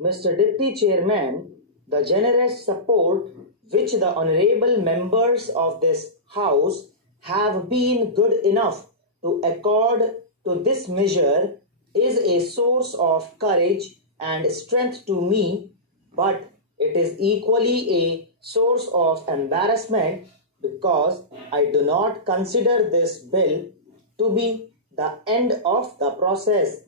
Mr. Deputy Chairman, the generous support which the honorable members of this House have been good enough to accord to this measure is a source of courage and strength to me, but it is equally a source of embarrassment because I do not consider this bill to be the end of the process.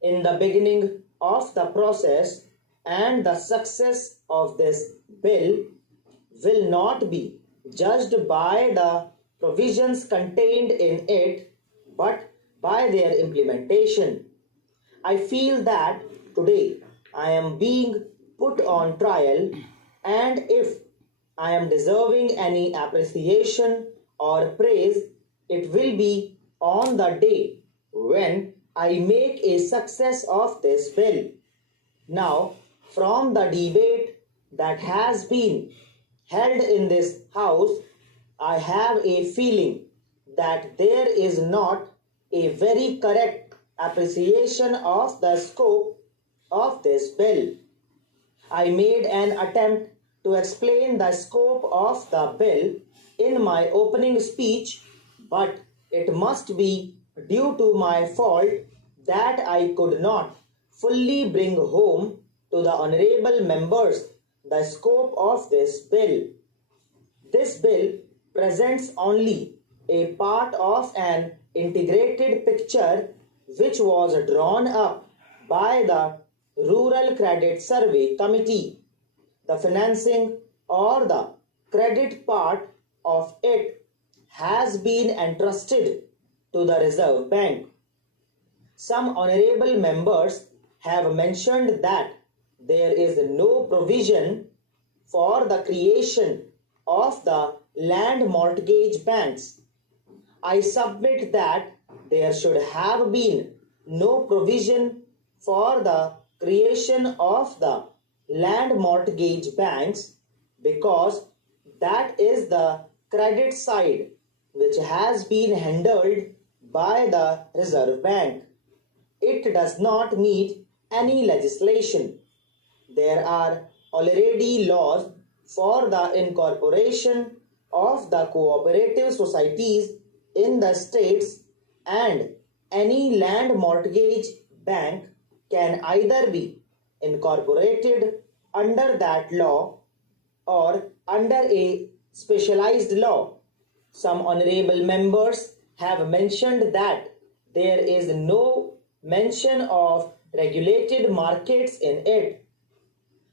In the beginning of the process, and the success of this bill will not be judged by the provisions contained in it but by their implementation. I feel that today I am being put on trial, and if I am deserving any appreciation or praise, it will be on the day when I make a success of this bill. Now, from the debate that has been held in this House, I have a feeling that there is not a very correct appreciation of the scope of this bill. I made an attempt to explain the scope of the bill in my opening speech, but it must be due to my fault that I could not fully bring home to the honorable members the scope of this bill. This bill presents only a part of an integrated picture which was drawn up by the Rural Credit Survey Committee. The financing or the credit part of it has been entrusted to the Reserve Bank. Some honorable members have mentioned that there is no provision for the creation of the land mortgage banks. I submit that there should have been no provision for the creation of the land mortgage banks because that is the credit side which has been handled by the Reserve Bank. It does not need any legislation. There are already laws for the incorporation of the cooperative societies in the states, and any land mortgage bank can either be incorporated under that law or under a specialized law. Some honorable members have mentioned that there is no mention of regulated markets in it.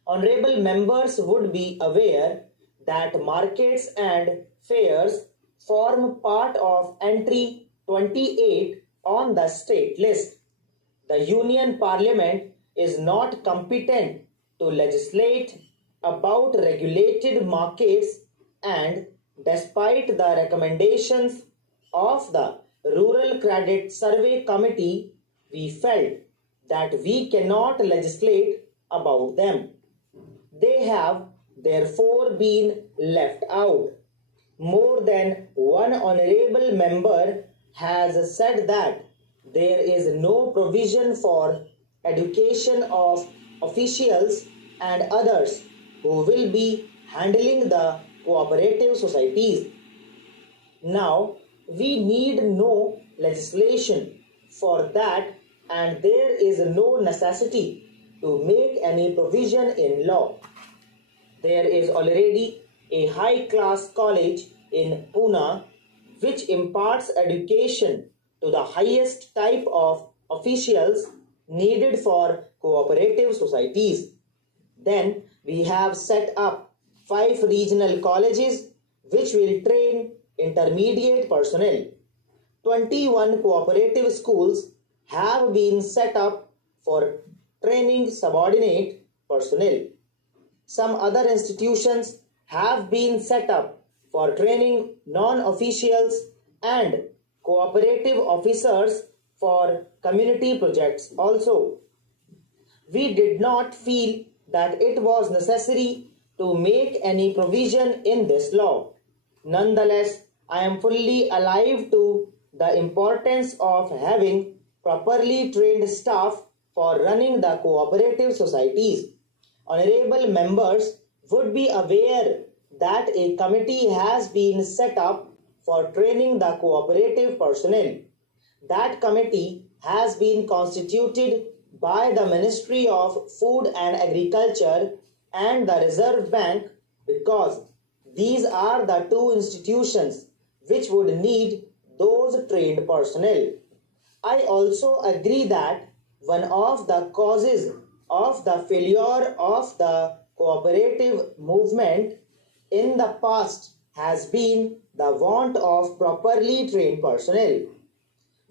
Honorable members would be aware that markets and fairs form part of entry 28 on the state list. The Union Parliament is not competent to legislate about regulated markets, and despite the recommendations of the Rural Credit Survey Committee, we felt that we cannot legislate about them. They have therefore been left out. More than one honorable member has said that there is no provision for education of officials and others who will be handling the cooperative societies. Now, we need no legislation for that, and there is no necessity to make any provision in law. There is already a high-class college in Pune which imparts education to the highest type of officials needed for cooperative societies. Then we have set up 5 regional colleges which will train intermediate personnel. 21 cooperative schools have been set up for training subordinate personnel. Some other institutions have been set up for training non-officials and cooperative officers for community projects also. We did not feel that it was necessary to make any provision in this law. Nonetheless, I am fully alive to the importance of having properly trained staff for running the cooperative societies. Honorable members would be aware that a committee has been set up for training the cooperative personnel. That committee has been constituted by the Ministry of Food and Agriculture and the Reserve Bank because these are the two institutions which would need those trained personnel. I also agree that one of the causes of the failure of the cooperative movement in the past has been the want of properly trained personnel.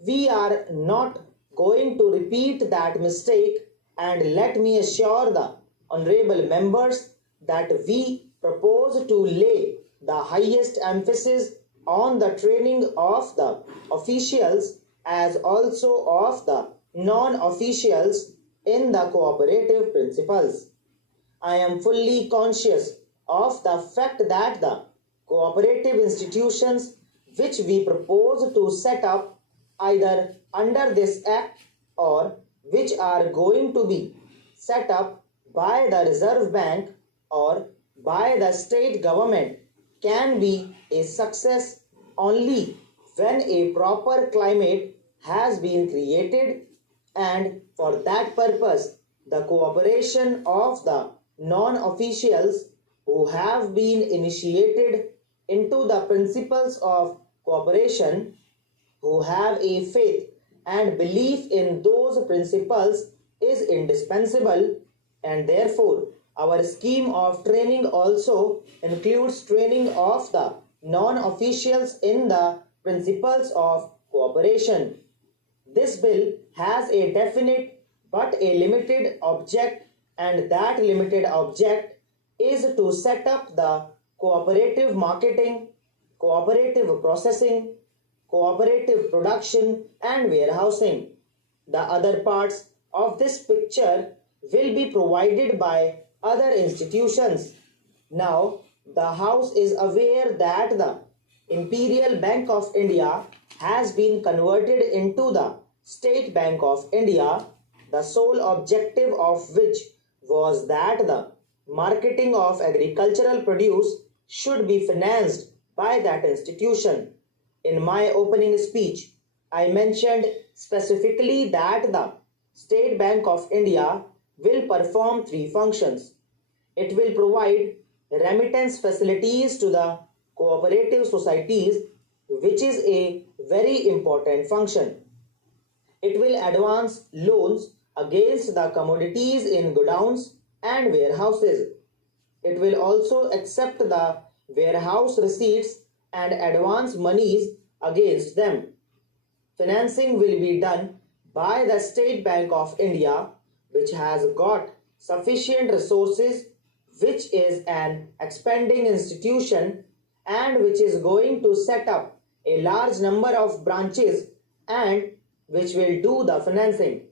We are not going to repeat that mistake, and let me assure the honorable members that we propose to lay the highest emphasis on the training of the officials as also of the non-officials in the cooperative principles. I am fully conscious of the fact that the cooperative institutions which we propose to set up either under this act or which are going to be set up by the Reserve Bank or by the state government can be a success only when a proper climate has been created, and for that purpose the cooperation of the non-officials who have been initiated into the principles of cooperation, who have a faith and belief in those principles is indispensable, and therefore our scheme of training also includes training of the non-officials in the principles of cooperation. This bill has a definite but a limited object, and that limited object is to set up the cooperative marketing, cooperative processing, cooperative production and warehousing. The other parts of this picture will be provided by other institutions. Now, the House is aware that the Imperial Bank of India has been converted into the State Bank of India, the sole objective of which was that the marketing of agricultural produce should be financed by that institution. In my opening speech, I mentioned specifically that the State Bank of India will perform three functions. It will provide remittance facilities to the cooperative societies, which is a very important function. It will advance loans against the commodities in godowns and warehouses. It will also accept the warehouse receipts and advance monies against them. Financing will be done by the State Bank of India, which has got sufficient resources, which is an expanding institution and which is going to set up a large number of branches and which will do the financing.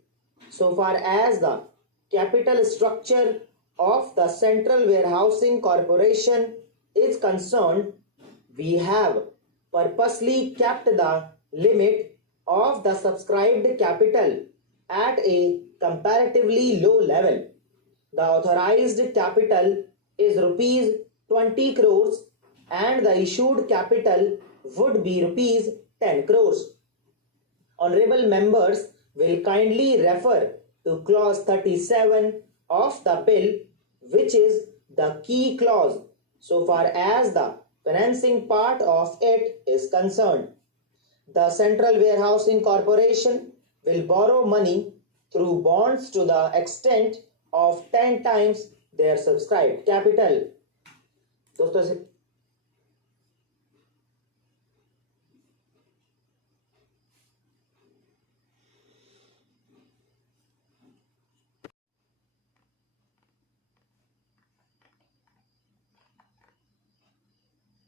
So far as the capital structure of the Central Warehousing Corporation is concerned, we have purposely kept the limit of the subscribed capital at a comparatively low level. The authorized capital is rupees 20 crores and the issued capital would be rupees 10 crores. Honorable members will kindly refer to clause 37 of the bill, which is the key clause so far as the financing part of it is concerned. The Central Warehousing Corporation will borrow money through bonds to the extent of 10 times their subscribed capital. दोस्तों